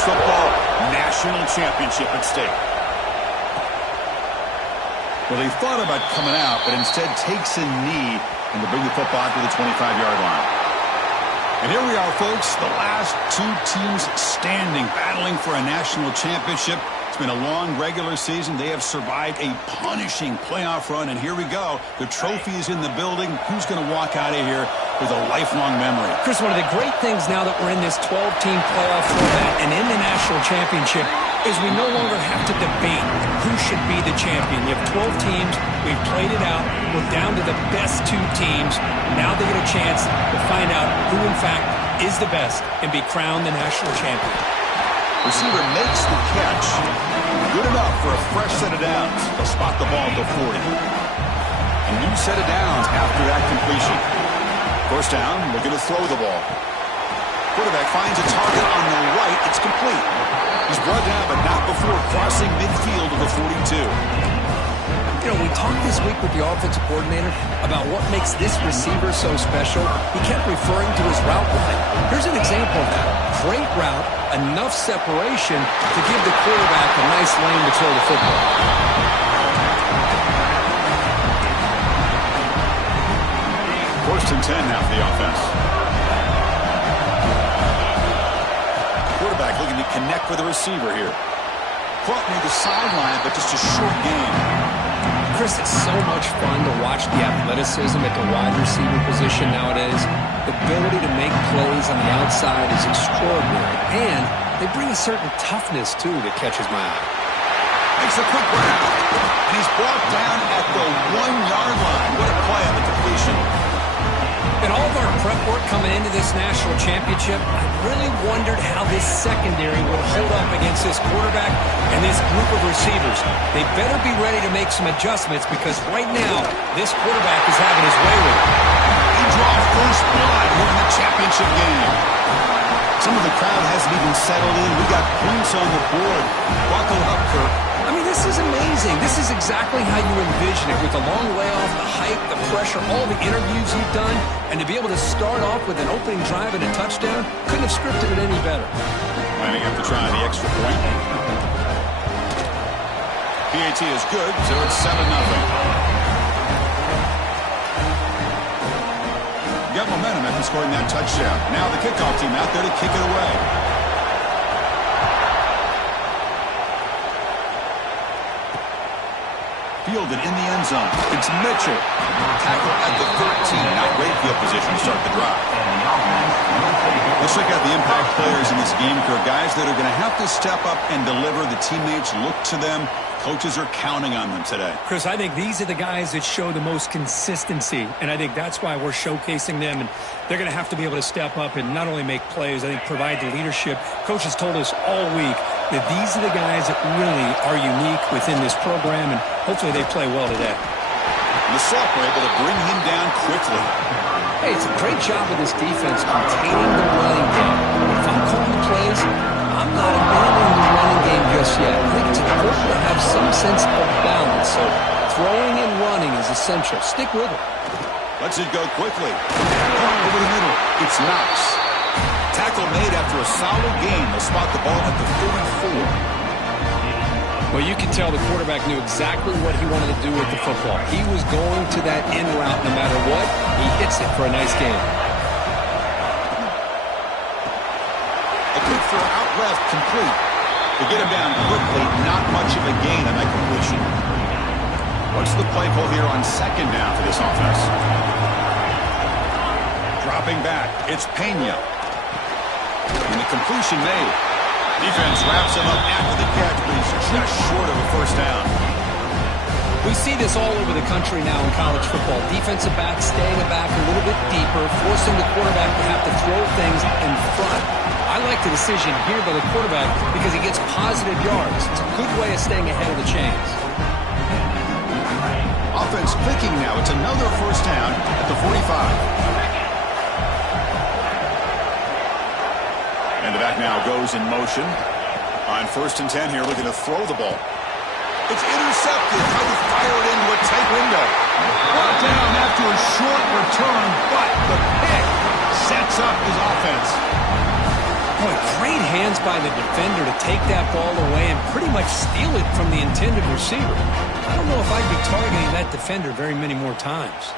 college football national championship at stake. Well, they thought about coming out, but instead takes a knee and to bring the football to the 25-yard line. And here we are, folks, the last two teams standing, battling for a national championship. It's been a long regular season. They have survived a punishing playoff run, and here we go. The trophy is in the building. Who's going to walk out of here with a lifelong memory? Chris, one of the great things now that we're in this 12-team playoff format and in the national championship is we no longer have to debate who should be the champion. You have 12 teams. We've played it out. We're down to the best two teams. Now they get a chance to find out who, in fact, is the best and be crowned the national champion. Receiver makes the catch. Good enough for a fresh set of downs. They'll spot the ball at the 40. A new set of downs after that completion. First down, looking to throw the ball. Quarterback finds a target on the right. It's complete. He's brought down, but not before crossing midfield of the 42. You know, we talked this week with the offensive coordinator about what makes this receiver so special. He kept referring to his route line. Here's an example of that. Great route, enough separation to give the quarterback a nice lane to throw the football. First and 10 now for the offense. Quarterback looking to connect with the receiver here. Caught near the sideline, but just a short game. Chris, it's so much fun to watch the athleticism at the wide receiver position nowadays. The ability to make plays on the outside is extraordinary, and they bring a certain toughness, too, that catches my eye. Makes a quick route, and he's brought down at the 1-yard line. What a play on the completion. In all of our prep work coming into this national championship, I really wondered how this secondary would hold up against this quarterback and this group of receivers. They better be ready to make some adjustments because right now, this quarterback is having his way with it. They draw first blood here in the championship game. Some of the crowd hasn't even settled in. We got points on the board. Buckle up, Kirk. I mean, this is amazing. This is exactly how you envision it with the long layoff, the hype, the pressure, all the interviews you've done, and to be able to start off with an opening drive and a touchdown, couldn't have scripted it any better. Planning up to try the extra point. PAT is good, so it's 7-0. Got momentum after scoring that touchdown. Now the kickoff team out there to kick it away. Fielded in the end zone. It's Mitchell. Tackle at the 13. Not great field position to start the drive. Let's check out the impact players in this game, Kirk. Guys that are going to have to step up and deliver. The teammates look to them. Coaches are counting on them today. Chris, I think these are the guys that show the most consistency, and I think that's why we're showcasing them, and they're going to have to be able to step up and not only make plays, I think provide the leadership. Coaches told us all week that these are the guys that really are unique within this program, and hopefully they play well today. And the Soft were able to bring him down quickly. Hey, it's a great job of this defense containing the running game. If I'm calling the plays, I'm not abandoning the running game just yet. I think it's important to have some sense of balance. So throwing and running is essential. Stick with it. Lets it go quickly. Over the middle. It's Knox. Tackle made after a solid game. They'll spot the ball at the 34. Well, you can tell the quarterback knew exactly what he wanted to do with the football. He was going to that in route no matter what. He hits it for a nice game. A good throw out left, complete. To get him down quickly, not much of a gain on that completion. What's the play call here on second down for this offense? Dropping back, it's Pena. And the completion made. Defense wraps him up after the catch, but he's just short of a first down. We see this all over the country now in college football. Defensive backs staying back a little bit deeper, forcing the quarterback to have to throw things in front. I like the decision here by the quarterback because he gets positive yards. It's a good way of staying ahead of the chains. Offense clicking now. It's another first down at the 45. And the back now goes in motion. On first and 10 here, looking to throw the ball. It's intercepted. Trying to fire it into a tight window. Brought down after a short return, but the pick sets up his offense. Boy, great hands by the defender to take that ball away and pretty much steal it from the intended receiver. I don't know if I'd be targeting that defender very many more times.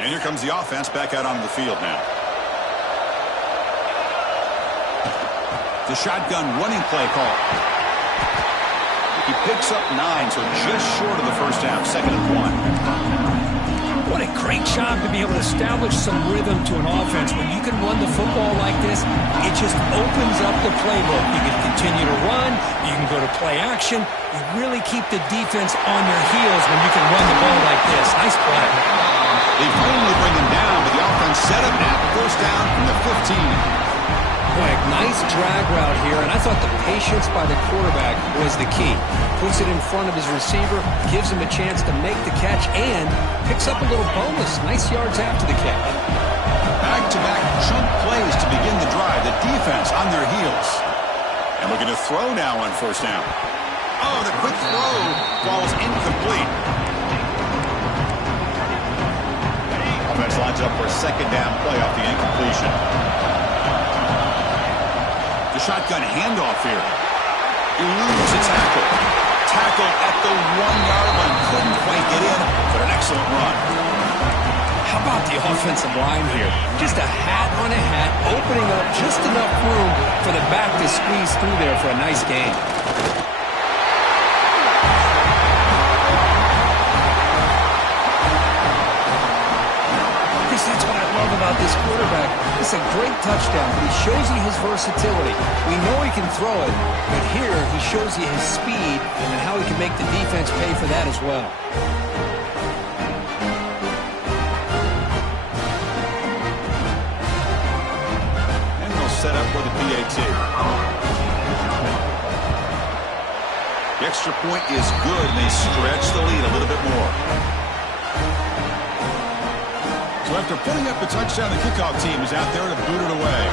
And here comes the offense back out onto the field now. The shotgun running play call. He picks up 9, so just short of the first half, 2nd and 1. What a great job to be able to establish some rhythm to an offense. When you can run the football like this, it just opens up the playbook. You can continue to run. You can go to play action. You really keep the defense on their heels when you can run the ball like this. Nice play. They finally bring him down, but the offense set up now. First down from the 15. Boy, a nice drag route here, and I thought the patience by the quarterback was the key. Puts it in front of his receiver, gives him a chance to make the catch, and picks up a little bonus. Nice yards after the catch. Back-to-back chunk plays to begin the drive. The defense on their heels. And looking to throw now on first down. Oh, the quick throw falls incomplete. Offense lines up for a 2nd down play off the incompletion. The shotgun handoff here. Eludes a tackle. Tackle at the 1-yard line. Couldn't quite get in, but an excellent run. How about the offensive line here? Just a hat on a hat, opening up just enough room for the back to squeeze through there for a nice gain. That's what I love about this quarterback. It's a great touchdown, but he shows you his versatility. We know he can throw it, but here he shows you his speed and how he can make the defense pay for that as well. And they'll set up for the PAT. The extra point is good, and they stretch the lead a little bit more. So after putting up the touchdown, the kickoff team is out there to boot it away.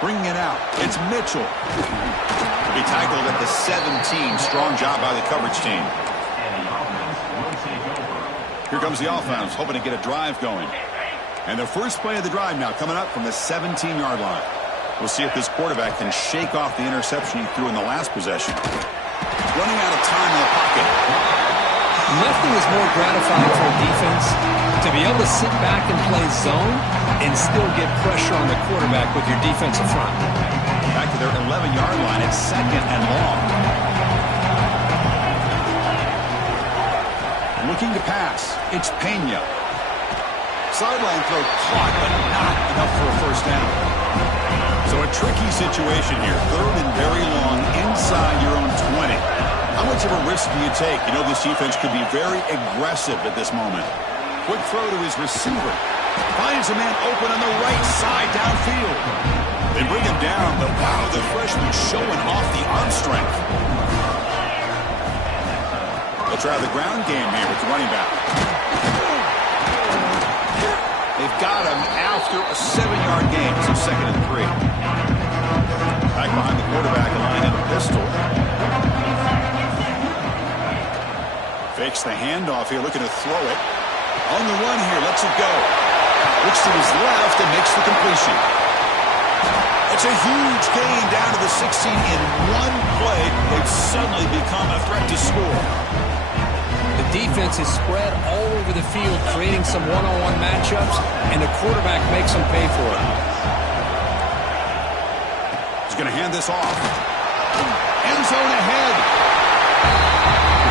Bringing it out, it's Mitchell. To be tackled at the 17. Strong job by the coverage team. Here comes the offense, hoping to get a drive going. And the first play of the drive now coming up from the 17-yard line. We'll see if this quarterback can shake off the interception he threw in the last possession. Running out of time in the pocket. Nothing is more gratifying for a defense to be able to sit back and play zone and still get pressure on the quarterback with your defensive front. Back to their 11-yard line. It's 2nd and long. Looking to pass. It's Pena. Sideline throw caught, but not enough for a first down. So a tricky situation here. 3rd and very long inside your own 20. How much of a risk do you take? You know this defense could be very aggressive at this moment. Quick throw to his receiver. Finds a man open on the right side downfield. They bring him down, but wow, the freshman showing off the arm strength. They'll try the ground game here with the running back. They've got him after a 7-yard gain, so 2nd and 3. Back behind the quarterback, line in a pistol. Fakes the handoff here, looking to throw it. On the run here, lets it go. Looks to his left and makes the completion. It's a huge gain down to the 16 in one play. They've suddenly become a threat to score. The defense is spread all over the field, creating some one-on-one matchups, and the quarterback makes them pay for it. He's going to hand this off. End zone ahead.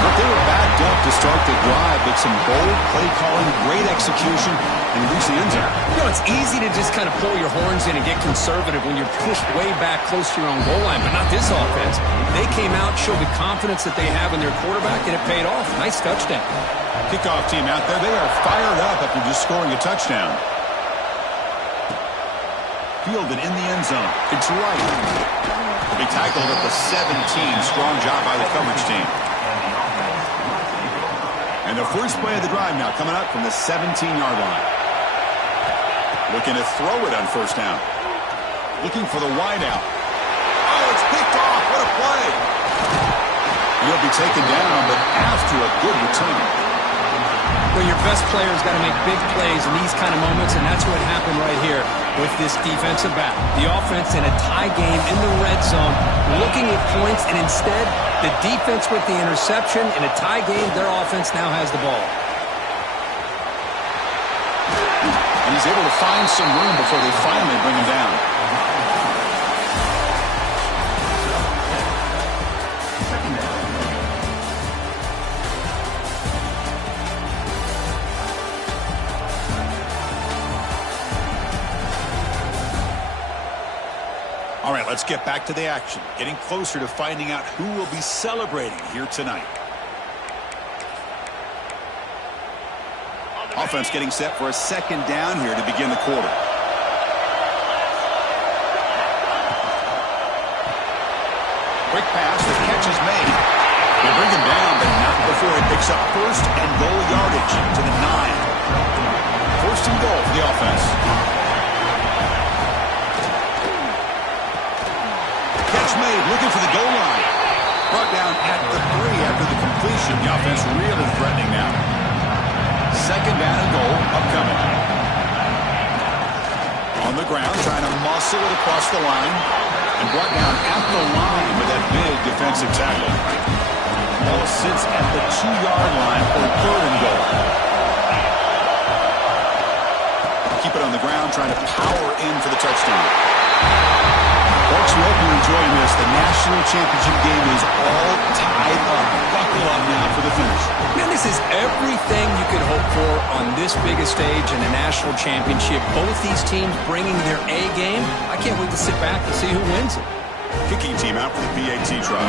But they were backed up to start the drive, but some bold play calling, great execution, and reach the end zone. You know, it's easy to just kind of pull your horns in and get conservative when you're pushed way back close to your own goal line, but not this offense. They came out, showed the confidence that they have in their quarterback, and it paid off. Nice touchdown. Kickoff team out there, they are fired up after just scoring a touchdown. Fielded in the end zone. It's right. To be tackled at the 17. Strong job by the coverage team. And And the first play of the drive now coming up from the 17-yard line. Looking to throw it on first down. Looking for the wideout. Oh, it's picked off. What a play. He'll be taken down, but after a good return. Well, your best player's got to make big plays in these kind of moments, and that's what happened right here with this defensive battle. The offense in a tie game in the red zone, looking at points, and instead, the defense with the interception. In a tie game, their offense now has the ball. And he's able to find some room before they finally bring him down. All right, let's get back to the action. Getting closer to finding out who will be celebrating here tonight. Offense getting set for a second down here to begin the quarter. Quick pass, the catch is made. They bring him down, but not before he picks up first and goal yardage to the 9. First and goal for the offense. Catch made, looking for the goal line. Brought down at the 3 after the completion. The offense really threatening now. Second down and goal upcoming. On the ground, trying to muscle it across the line. And brought down at the line with that big defensive tackle. Ball sits at the 2-yard line for third and goal. Keep it on the ground, trying to power in for the touchdown. Folks, we hope you're enjoying this. The national championship game is all tied up. Buckle up now for the finish. Man, this is everything you could hope for on this biggest stage in the national championship. Both these teams bringing their A game. I can't wait to sit back and see who wins it. Kicking team out for the PAT trial.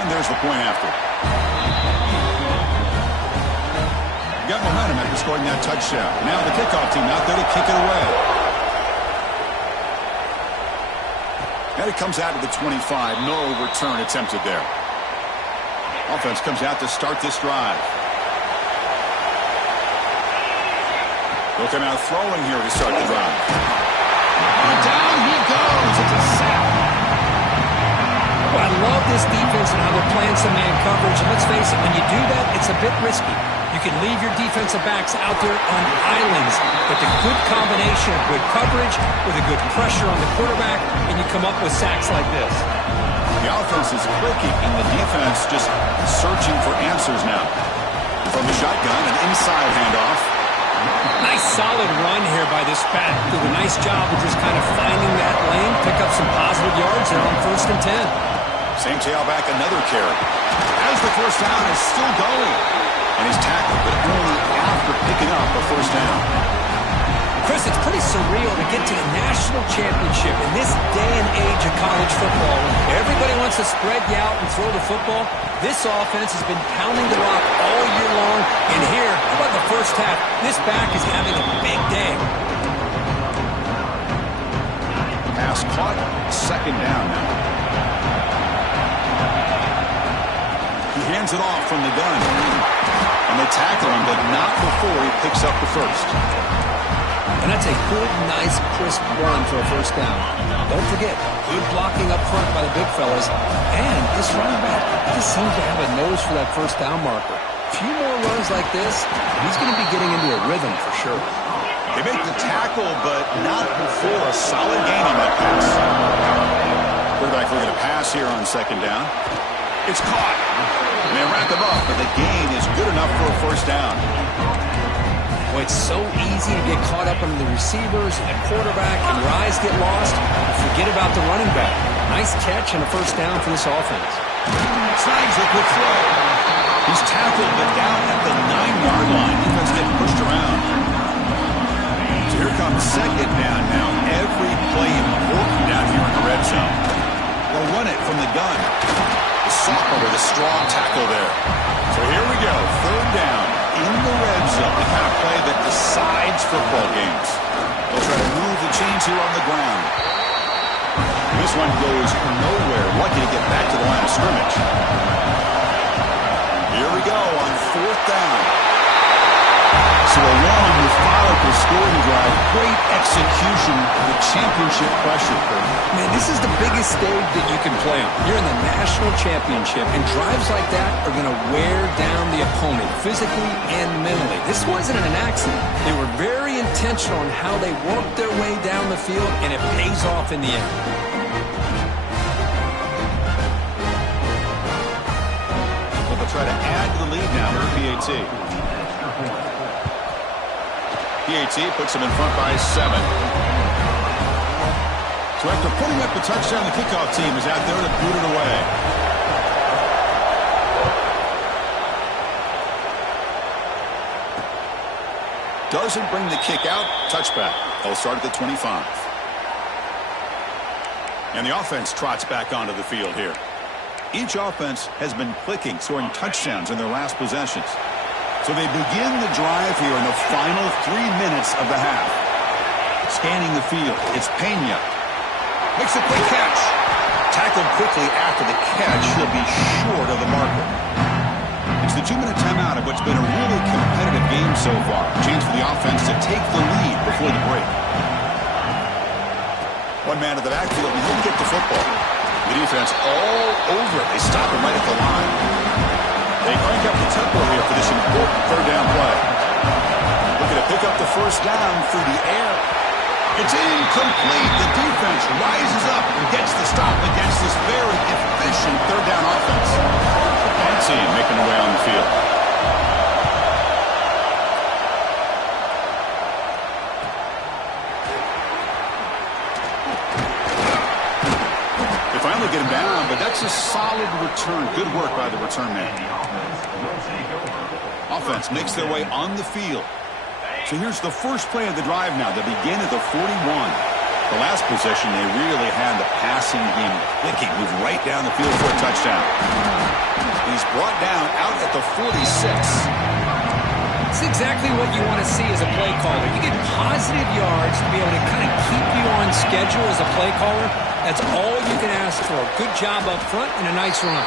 And there's the point after. Got momentum after scoring that touchdown. Now the kickoff team out there to kick it away. And it comes out to the 25. No return attempted there. Offense comes out to start this drive. Looking out throwing here to start the drive. And down he goes. It's a sack. Well, I love this defense and how they're playing some man coverage. And let's face it, when you do that, it's a bit risky. You can leave your defensive backs out there on islands, but the good combination of good coverage with a good pressure on the quarterback, and you come up with sacks like this. The offense is clicking, and the defense just searching for answers now. From the shotgun, an inside handoff. Nice solid run here by this back. Did a nice job of just kind of finding that lane, pick up some positive yards there on first and 10. Same tailback, another carry. As the first down is still going. And he's tackled, but only after picking up a first down. Chris, it's pretty surreal to get to the national championship in this day and age of college football. Everybody wants to spread you out and throw the football. This offense has been pounding the rock all year long. And here, how about the first half? This back is having a big day. Pass caught, second down now. He hands it off from the gun. And they tackle him, but not before he picks up the first. And that's a good, nice, crisp run for a first down. Don't forget, good blocking up front by the big fellas. And this running back just seems to have a nose for that first down marker. A few more runs like this, he's going to be getting into a rhythm for sure. They make the tackle, but not before a solid gain on that pass. Quarterback looking to pass here on second down. It's caught. And they wrap him up, but the gain is good enough for a first down. Boy, it's so easy to get caught up under the receivers and the quarterback, and your eyes get lost. Forget about the running back. Nice catch and a first down for this offense. Snags it with throw. He's tackled, but down at the 9-yard line. Defense getting pushed around. So here comes second down now. Every play important down here in the red zone. They'll run it from the gun. The sophomore with a strong tackle there. So here we go. Third down in the red zone. The kind of play that decides football games. They'll try to move the chains here on the ground. This one goes nowhere. Lucky to get back to the line of scrimmage. Here we go on 4th down. So a long, methodical scoring drive. Great execution with championship pressure. Man, this is the biggest stage that you can play on. You're in the national championship, and drives like that are going to wear down the opponent physically and mentally. This wasn't an accident. They were very intentional in how they worked their way down the field, and it pays off in the end. Well, they'll try to add to the lead now for PAT. PAT puts them in front by 7. So after putting up the touchdown, the kickoff team is out there to boot it away. Doesn't bring the kick out. Touchback. They'll start at the 25. And the offense trots back onto the field here. Each offense has been clicking, scoring touchdowns in their last possessions. So they begin the drive here in the final 3 minutes of the half. Scanning the field, it's Pena. Makes a quick catch. Tackled quickly after the catch. He'll be short of the marker. It's the 2-minute timeout of what's been a really competitive game so far. Chance for the offense to take the lead before the break. One man to the backfield, and he'll get the football. The defense all over it. They stop him right at the line. They crank up the tempo here for this important 3rd down play. Looking to pick up the 1st down through the air. It's incomplete. The defense rises up and gets the stop against this very efficient 3rd down offense. The punt team making their way on the field. They finally get him down, but that's a solid return. Good work by the return man. Offense makes their way on the field. So here's the first play of the drive now. They begin at the 41. The last possession, they really had the passing game clicking. Move right down the field for a touchdown. He's brought down out at the 46. It's exactly what you want to see as a play caller. You get positive yards to be able to kind of keep you on schedule as a play caller. That's all you can ask for. Good job up front and a nice run.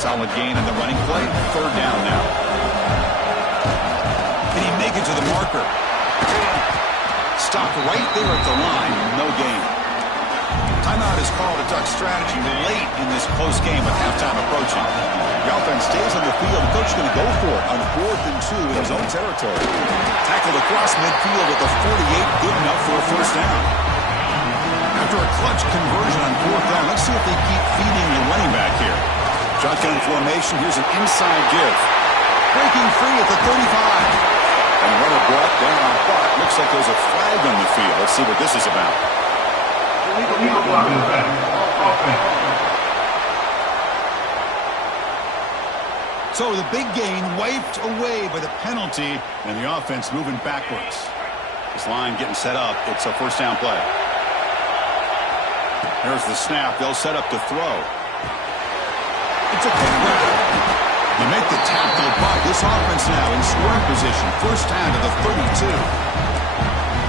Solid gain in the running play. 3rd down now. Can he make it to the marker? Stopped right there at the line. No gain. Timeout is called a duck strategy late in this close game with halftime approaching. The offense stays on the field. The coach is going to go for it on 4th and 2 in his own territory. Tackled across midfield at the 48. Good enough for a 1st down. After a clutch conversion on 4th down, let's see if they keep feeding the running back here. Shotgun formation. Here's an inside give. Breaking free at the 35. And runner brought down, but looks like there's a flag on the field. Let's see what this is about. So the big gain wiped away by the penalty, and the offense moving backwards. This line getting set up. It's a 1st down play. There's the snap. They'll set up to throw. It's a pick back. They make the tackle, but this offense now in scoring position. 1st down to the 32.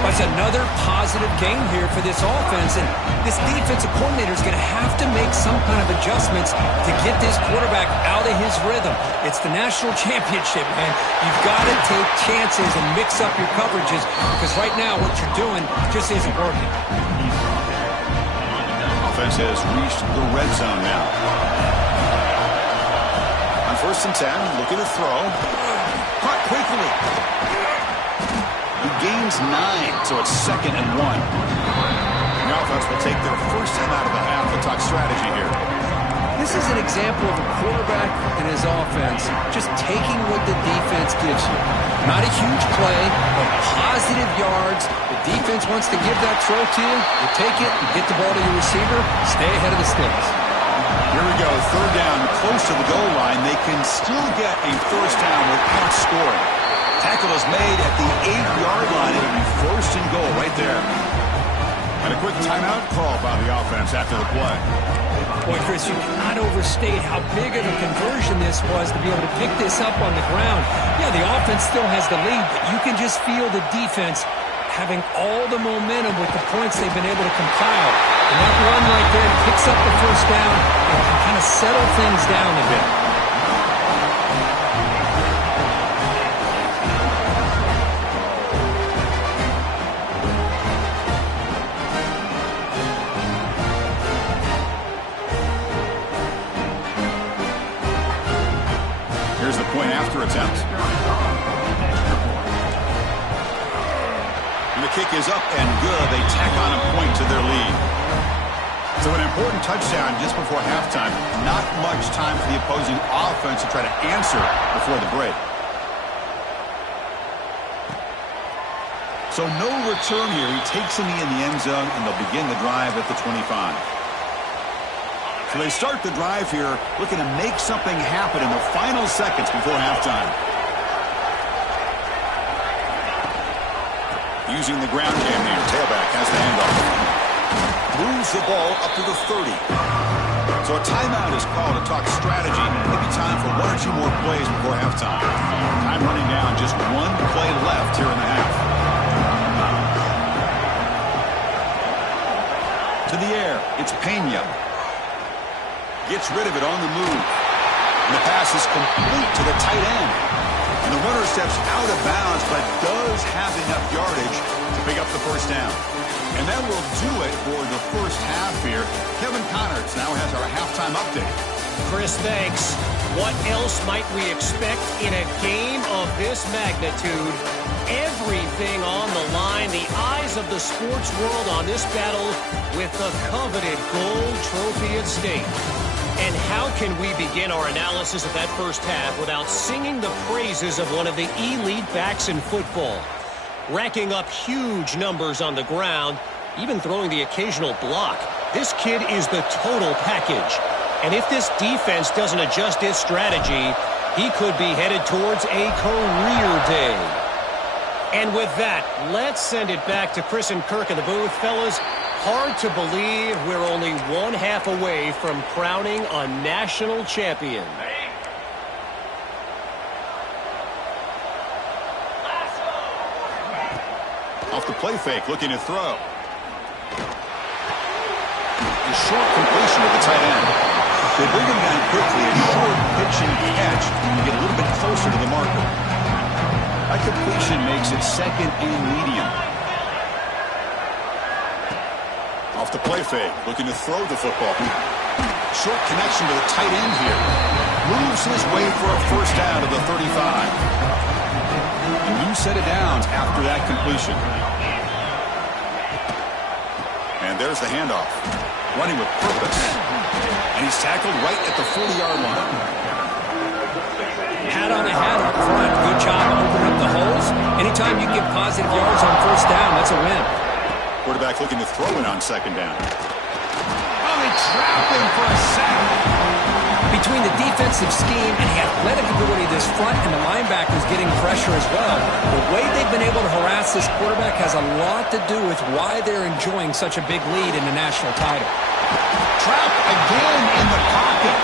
That's another positive game here for this offense, and this defensive coordinator is going to have to make some kind of adjustments to get this quarterback out of his rhythm. It's the national championship, man. You've got to take chances and mix up your coverages, because right now what you're doing just isn't working. Offense has reached the red zone now. On 1st and 10, looking to throw. Caught quickly. He gains 9, so it's 2nd and 1. The offense will take their 1st time out of the half. We'll talk strategy here. This is an example of a quarterback and his offense just taking what the defense gives you. Not a huge play, but positive yards. The defense wants to give that throw to you. You take it, you get the ball to your receiver, stay ahead of the sticks. Here we go, 3rd down, close to the goal line. They can still get a 1st down without scoring. Tackle is made at the 8-yard line. It'll be 1st and goal right there. And a quick timeout call by the offense after the play. Boy, Chris, you cannot overstate how big of a conversion this was to be able to pick this up on the ground. Yeah, the offense still has the lead, but you can just feel the defense having all the momentum with the points they've been able to compile. And that run right there picks up the first down and can kind of settle things down a bit. Here's the point after attempt. And the kick is up and good. They tack on a point to their lead. So an important touchdown just before halftime. Not much time for the opposing offense to try to answer before the break. So no return here. He takes a knee in the end zone, and they'll begin the drive at the 25. So they start the drive here looking to make something happen in the final seconds before halftime. Using the ground game here. Tailback has the handoff. Moves the ball up to the 30. So a timeout is called to talk strategy. Maybe time for one or two more plays before halftime. Time running down. Just one play left here in the half. To the air. It's Pena. Gets rid of it on the move. And the pass is complete to the tight end. And the runner steps out of bounds, but does have enough yardage to pick up the first down. And that will do it for the first half here. Kevin Connors now has our halftime update. Chris, thanks. What else might we expect in a game of this magnitude? Everything on the line. The eyes of the sports world on this battle with the coveted gold trophy at stake. And how can we begin our analysis of that first half without singing the praises of one of the elite backs in football? Racking up huge numbers on the ground, even throwing the occasional block. This kid is the total package. And if this defense doesn't adjust its strategy, he could be headed towards a career day. And with that, let's send it back to Chris and Kirk in the booth. Fellas, hard to believe we're only one half away from crowning a national champion. Off the play fake, looking to throw. A short completion to the tight end. They bring him down quickly, a short pitch and catch to get a little bit closer to the marker. That completion makes it second and medium. Off the play fake, looking to throw the football. Short connection to the tight end here. Moves his way for a first down to the 35. A new set of downs after that completion. And there's the handoff. Running with purpose. And he's tackled right at the 40-yard line. Hat on a hat up front. Good job opening up the holes. Anytime you get positive yards on first down, that's a win. Quarterback looking to throw it on second down. Oh, they trap him for a sack. Between the defensive scheme and the athletic ability of this front and the linebackers getting pressure as well, the way they've been able to harass this quarterback has a lot to do with why they're enjoying such a big lead in the national title. Trap again in the pocket.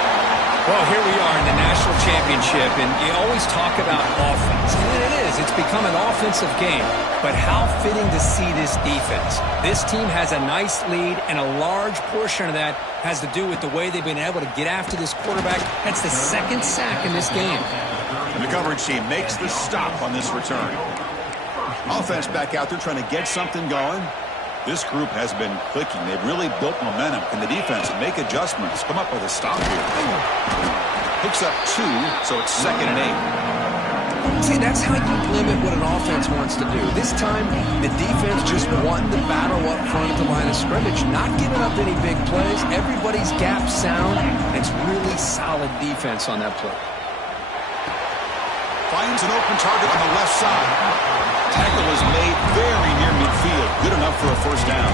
Well, here we are in the national championship, and you always talk about offense. And it is. It's become an offensive game. But how fitting to see this defense. This team has a nice lead, and a large portion of that has to do with the way they've been able to get after this quarterback. That's the second sack in this game. And the coverage team makes the stop on this return. Offense back out there trying to get something going. This group has been clicking. They've really built momentum. Can the defense make adjustments? Come up with a stop here. Picks up 2, so it's second and 8. See, that's how you limit what an offense wants to do. This time, the defense just won the battle up front at the line of scrimmage, not giving up any big plays. Everybody's gap sound. It's really solid defense on that play. Finds an open target on the left side. Tackle is made very near midfield. Good enough for a first down.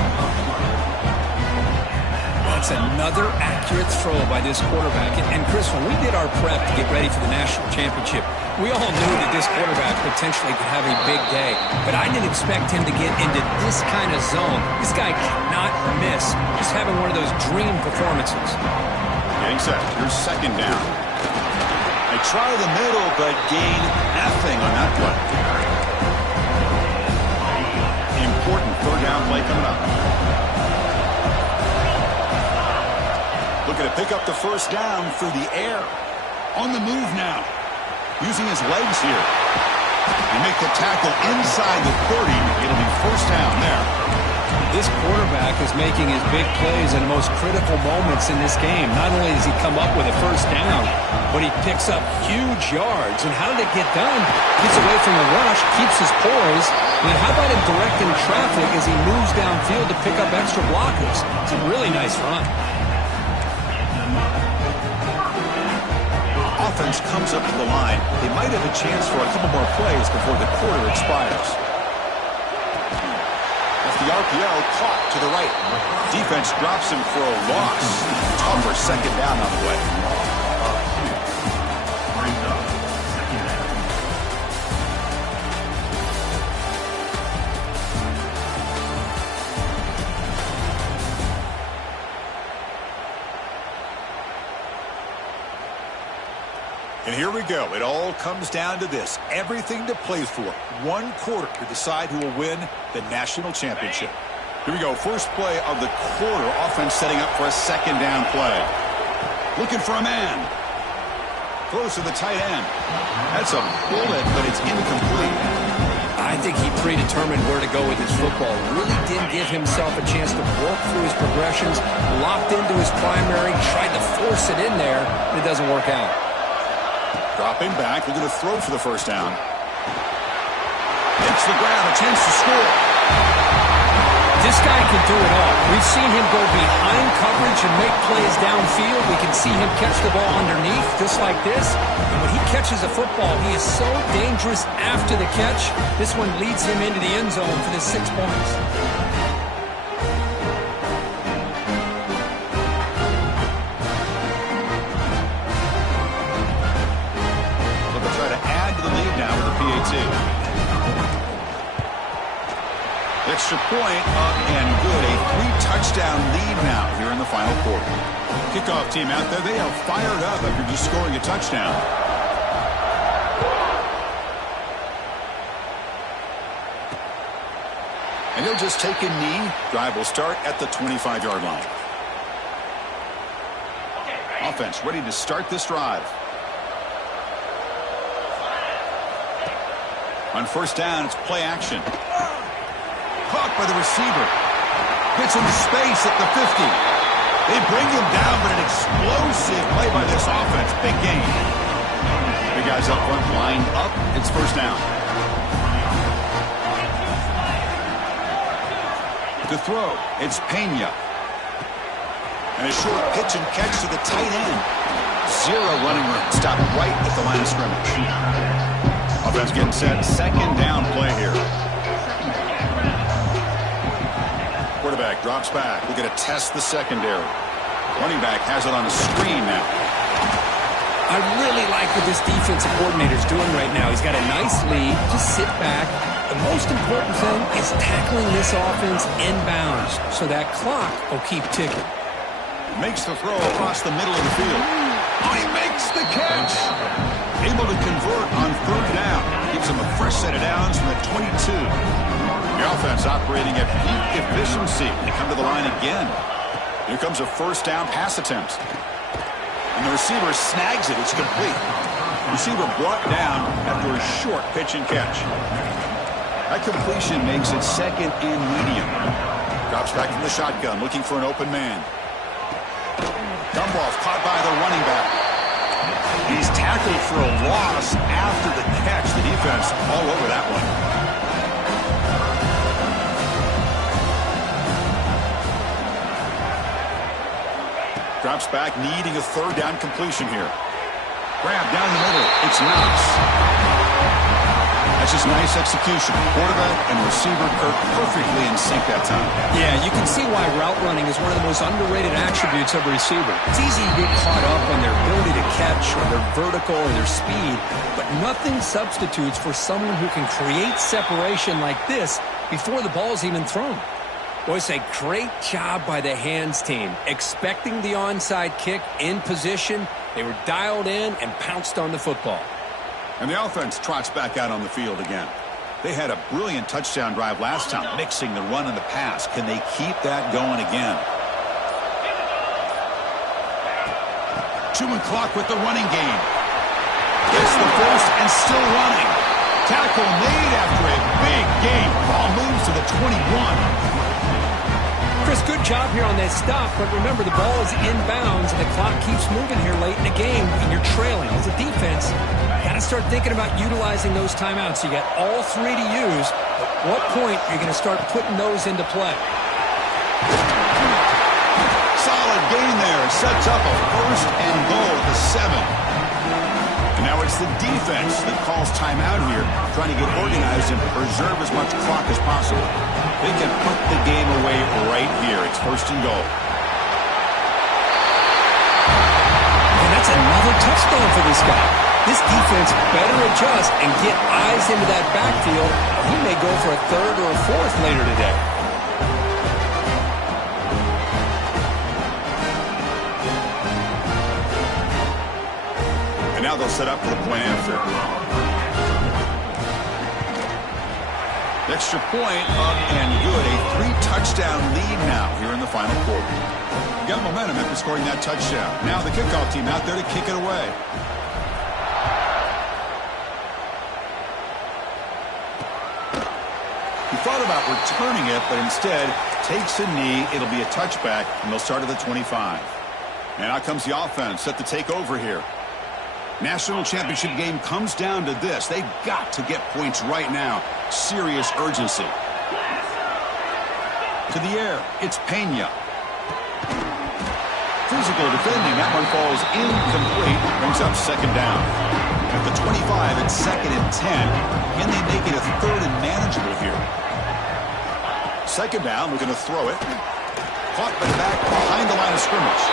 That's another accurate throw by this quarterback. And Chris, when we did our prep to get ready for the national championship, we all knew that this quarterback potentially could have a big day. But I didn't expect him to get into this kind of zone. This guy cannot miss. Just having one of those dream performances. Getting set. Here's second down. They try the middle, but gain nothing on that play. important third down play coming up. Looking to pick up the first down through the air. On the move now. Using his legs here. And make the tackle inside the 30. It'll be first down there. This quarterback is making his big plays in the most critical moments in this game. Not only does he come up with a first down, but he picks up huge yards. And how did it get done? Gets away from the rush, keeps his poise. I mean, how about him directing traffic as he moves downfield to pick up extra blockers? It's a really nice run. Offense comes up to the line. They might have a chance for a couple more plays before the quarter expires. The RPO caught to the right. Defense drops him for a loss. Tougher second down on the way. And here we go. It all comes down to this. Everything to play for. One quarter to decide who will win the national championship. Here we go. First play of the quarter. Offense setting up for a second down play. Looking for a man. Throws to the tight end. That's a bullet, but it's incomplete. I think he predetermined where to go with his football. Really didn't give himself a chance to work through his progressions. Locked into his primary. Tried to force it in there. It doesn't work out. Dropping back, looking to throw for the first down. Hits the grab, a chance to score. This guy can do it all. We've seen him go behind coverage and make plays downfield. We can see him catch the ball underneath, just like this. And when he catches a football, he is so dangerous after the catch. This one leads him into the end zone for the 6 points. Extra point up and good. A 3-touchdown lead now here in the final quarter. Kickoff team out there. They are fired up after just scoring a touchdown. And he'll just take a knee. Drive will start at the 25-yard line. Offense ready to start this drive. On first down, it's play action. Caught by the receiver. Gets into space at the 50. They bring him down, but an explosive play by this offense. Big game. The guys up front lined up. It's first down. To throw, it's Pena. And a short pitch and catch to the tight end. Zero running room. Stop right at the line of scrimmage. Offense getting set. Second down play here. Quarterback drops back. We're going to test the secondary. Running back has it on the screen now. I really like what this defensive coordinator is doing right now. He's got a nice lead. Just sit back. The most important thing is tackling this offense inbounds so that clock will keep ticking. Makes the throw across the middle of the field. Oh, he makes the catch. Able to convert on third down. Gives him a fresh set of downs from the 22. The offense operating at peak efficiency. They come to the line again. Here comes a first down pass attempt. And the receiver snags it. It's complete. Receiver brought down after a short pitch and catch. That completion makes it second and medium. Drops back from the shotgun, looking for an open man. Dump off, caught by the running back. He's tackled for a loss after the catch. The defense all over that one. Drops back, needing a third down completion here. Grab down the middle. It's Knox. That's just nice execution. Quarterback and receiver Kirk perfectly in sync that time. Yeah, you can see why route running is one of the most underrated attributes of a receiver. It's easy to get caught up on their ability to catch or their vertical or their speed, but nothing substitutes for someone who can create separation like this before the ball's even thrown. Boys, a great job by the hands team. Expecting the onside kick in position, they were dialed in and pounced on the football. And the offense trots back out on the field again. They had a brilliant touchdown drive last time, mixing the run and the pass. Can they keep that going again? Chewing clock with the running game. Gets the first and still running. Tackle made after a big gain. Ball moves to the 21. Chris, good job here on that stop, but remember the ball is inbounds and the clock keeps moving here late in the game and you're trailing. As a defense, got to start thinking about utilizing those timeouts. You got all three to use. At what point are you going to start putting those into play? Solid gain there. Sets up a first and goal at the 7. And now it's the defense that calls timeout here, trying to get organized and preserve as much clock as possible. They can put the game away right here. It's first and goal. And that's another touchdown for this guy. This defense better adjust and get eyes into that backfield. He may go for a third or a fourth later today. Now they'll set up for the point after. Extra point up and good. A 3-touchdown lead now here in the final quarter. You got momentum after scoring that touchdown. Now the kickoff team out there to kick it away. He thought about returning it, but instead takes a knee. It'll be a touchback, and they'll start at the 25. And out comes the offense set to take over here. National championship game comes down to this. They've got to get points right now. Serious urgency. To the air, it's Pena. Physical defending. That one falls incomplete. Brings up second down. At the 25, it's 2nd and 10. Can they make it a 3rd and manageable here? Second down, we're going to throw it. Caught by the back behind the line of scrimmage.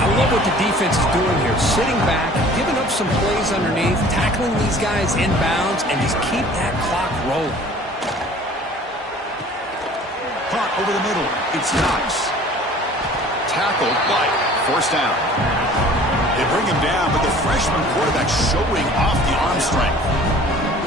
I love what the defense is doing here. Sitting back, giving up some plays underneath, tackling these guys inbounds, and just keep that clock rolling. Caught over the middle. It's Knox. Tackled, but forced down. They bring him down, but the freshman quarterback showing off the arm strength.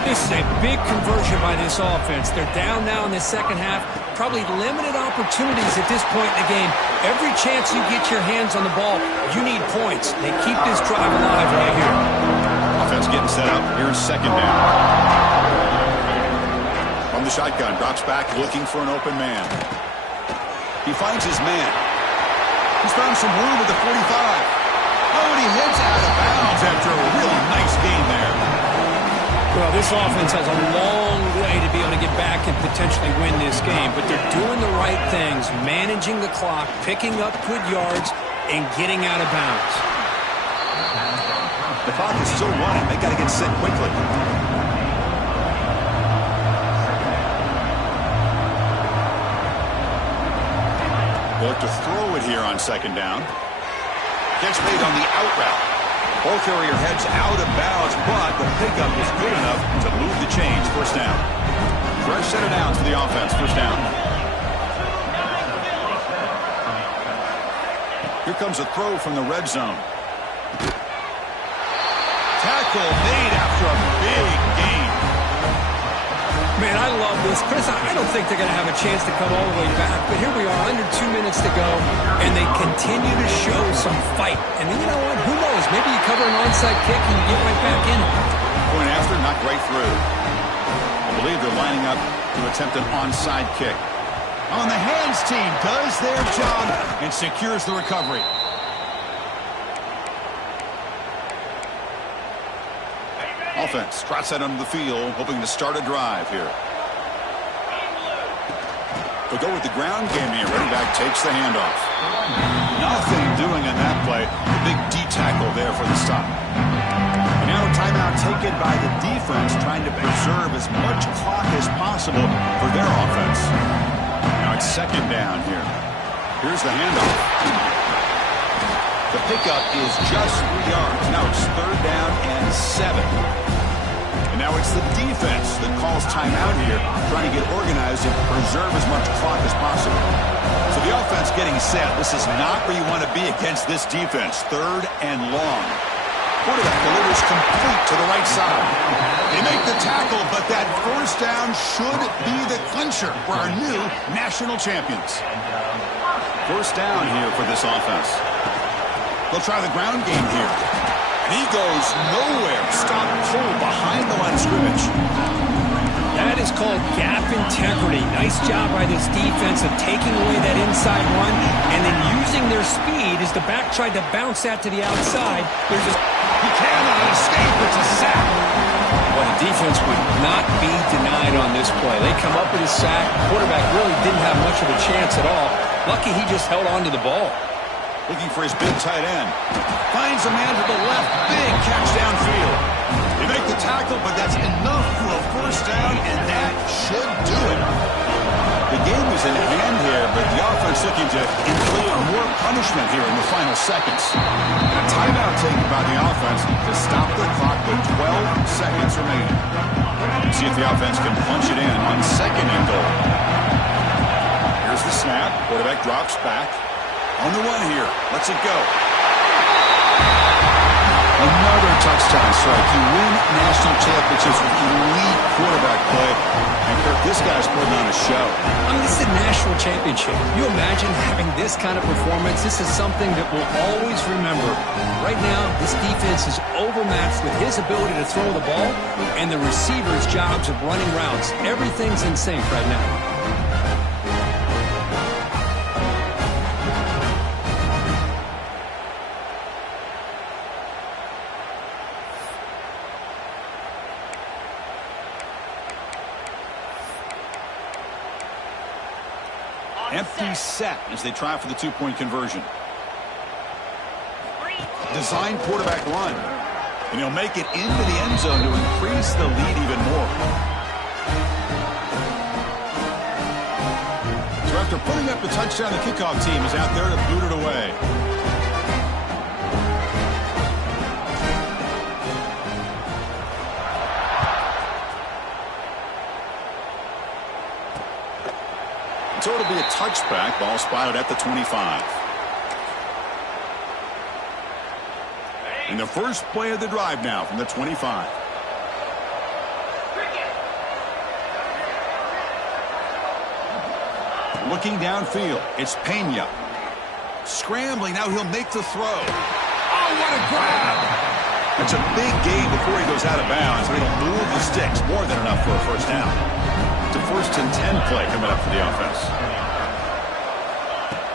This is a big conversion by this offense. They're down now in the second half. Probably limited opportunities at this point in the game. Every chance you get your hands on the ball, you need points. They keep this drive alive right here. Offense getting set up. Here's second down. From the shotgun, drops back looking for an open man. He finds his man. He's found some room at the 45. Oh, and he heads out of bounds after a real nice gain there. Well, this offense has a long way to be able to get back and potentially win this game, but they're doing the right things, managing the clock, picking up good yards, and getting out of bounds. The clock is still running. They got to get set quickly. They look to throw it here on second down. Gets made on the out route. Ball carrier heads out of bounds, but the pickup is good enough to move the chains. First down. Fresh set of downs for the offense. First down. Here comes a throw from the red zone. Tackle made after a big gain. Man, I love this. Chris, I don't think they're going to have a chance to come all the way back, but here we are, under 2 minutes to go, and they continue to show some fight. And you know what? Who knows? Maybe you cover an onside kick and you get right back in it. Point after, knocked right through. I believe they're lining up to attempt an onside kick. On the hands team does their job and secures the recovery. Offense trots that under the field, hoping to start a drive here. They'll go with the ground game here. Running back takes the handoff. Nothing doing on that play. The big D tackle there for the stop. And now a timeout taken by the defense, trying to preserve as much clock as possible for their offense. Now it's second down here. Here's the handoff. The pickup is just 3 yards. Now it's third down and 7. And now it's the defense that calls timeout here, trying to get organized and preserve as much clock as possible. So the offense getting set. This is not where you want to be against this defense. Third and long. Quarterback delivers complete to the right side. They make the tackle, but that first down should be the clincher for our new national champions. First down here for this offense. They'll try the ground game here. And he goes nowhere. Stop pull behind the line of scrimmage. That is called gap integrity. Nice job by this defense of taking away that inside run and then using their speed as the back tried to bounce that to the outside. He cannot escape. It's a sack. Well, the defense would not be denied on this play. They come up with a sack. Quarterback really didn't have much of a chance at all. Lucky he just held on to the ball. Looking for his big tight end. Finds a man to the left. Big catch downfield. They make the tackle, but that's enough for a first down, and that should do it. The game is in hand here, but the offense looking to inflict more punishment here in the final seconds. And a timeout taken by the offense to stop the clock with 12 seconds remaining. See if the offense can punch it in on second and goal. Here's the snap. Quarterback drops back. On the run here. Lets it go. Another touchdown strike. You win national championships with elite quarterback play. And Kirk, this guy's putting on a show. I mean, this is a national championship. You imagine having this kind of performance? This is something that we'll always remember. Right now, this defense is overmatched with his ability to throw the ball and the receivers' jobs of running routes. Everything's in sync right now. Empty set as they try for the two-point conversion. Design quarterback run. And he'll make it into the end zone to increase the lead even more. So after putting up the touchdown, the kickoff team is out there to boot it away. So it'll be a touchback. Ball spotted at the 25. And the first play of the drive now from the 25. Looking downfield. It's Pena. Scrambling. Now he'll make the throw. Oh, what a grab. That's a big gain before he goes out of bounds. It'll move the sticks. More than enough for a first down. It's a 1st and 10 play coming up for the offense.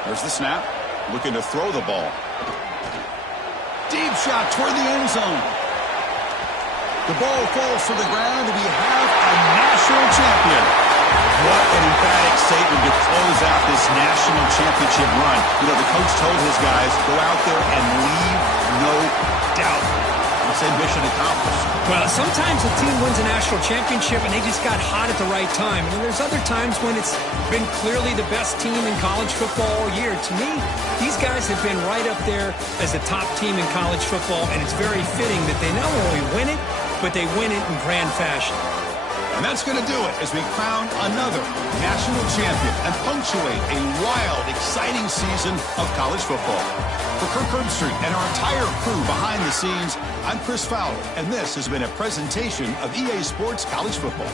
There's the snap. Looking to throw the ball. Deep shot toward the end zone. The ball falls to the ground, and we have a national champion. What an emphatic statement to close out this national championship run. You know, the coach told his guys, go out there and leave no doubt. I said mission accomplished. Well, sometimes a team wins a national championship and they just got hot at the right time. And there's other times when it's been clearly the best team in college football all year. To me, these guys have been right up there as the top team in college football, and it's very fitting that they not only win it, but they win it in grand fashion. And that's going to do it as we crown another national champion and punctuate a wild, exciting season of college football. For Kirk Herbstreit and our entire crew behind the scenes, I'm Chris Fowler, and this has been a presentation of EA Sports College Football.